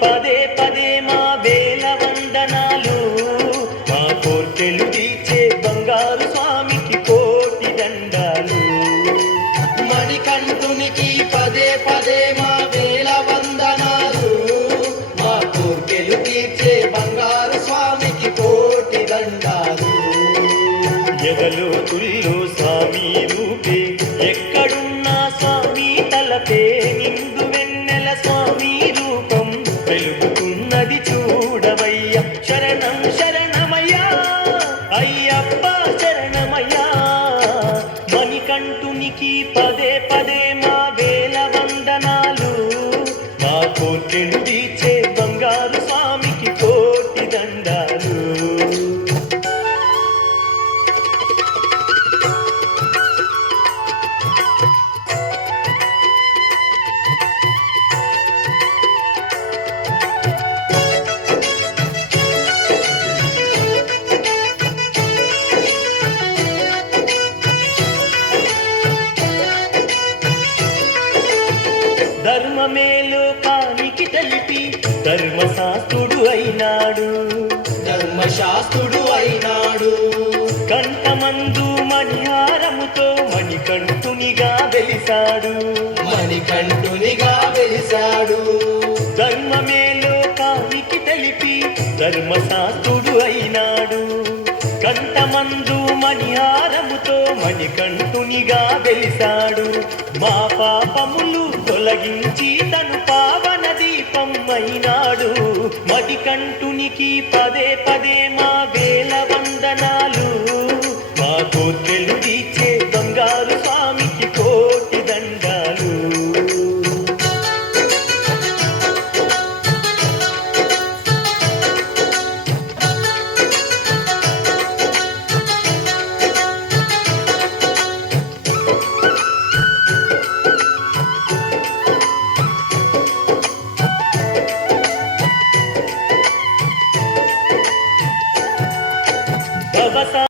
పదే పదే మా వేల వందనాలు, మా కోర్కెలు తీర్చే బంగారు స్వామికి కోటి దండాలు. మణికంఠునికి పదే పదే మా వేల వందనాలు, మా కోర్కెలు తీర్చే బంగారు స్వామికి కోటి దండాలు. ఎదలో తుల్లో స్వామి రూపే, ఎక్కడున్నా స్వామి తలపే, నిండు వెన్నెల స్వామి రూపం వెలుగుతున్నది చూడవయ్యా. శరణం శరణమయ్యా అయ్యప్ప శరణమయ్యా. మణికంఠునికి పదే పదే మా వేల వందనాలు, మా కోర్కెలు తీర్చే బంగారు స్వామికి కోటి దండాలు. ధర్మమే లోకానికి తెలిపి ధర్మశాస్త్రుడు అయినాడు, ధర్మశాస్త్రుడు అయినాడు. కంఠమందు మణిహారముతో మణికంఠునిగా వెలిసాడు, మణికంఠునిగా వెలిసాడు. ధర్మమే లోకానికి తెలిపి ధర్మశాస్త్రుడు అయినాడు, కంఠమందు మణిహారముతో మణికంఠునిగా వెలిసాడు. మా పాపములు తొలగించి తను పావన దీపం అయినాడు. మణికంఠునికి పదే పదే మా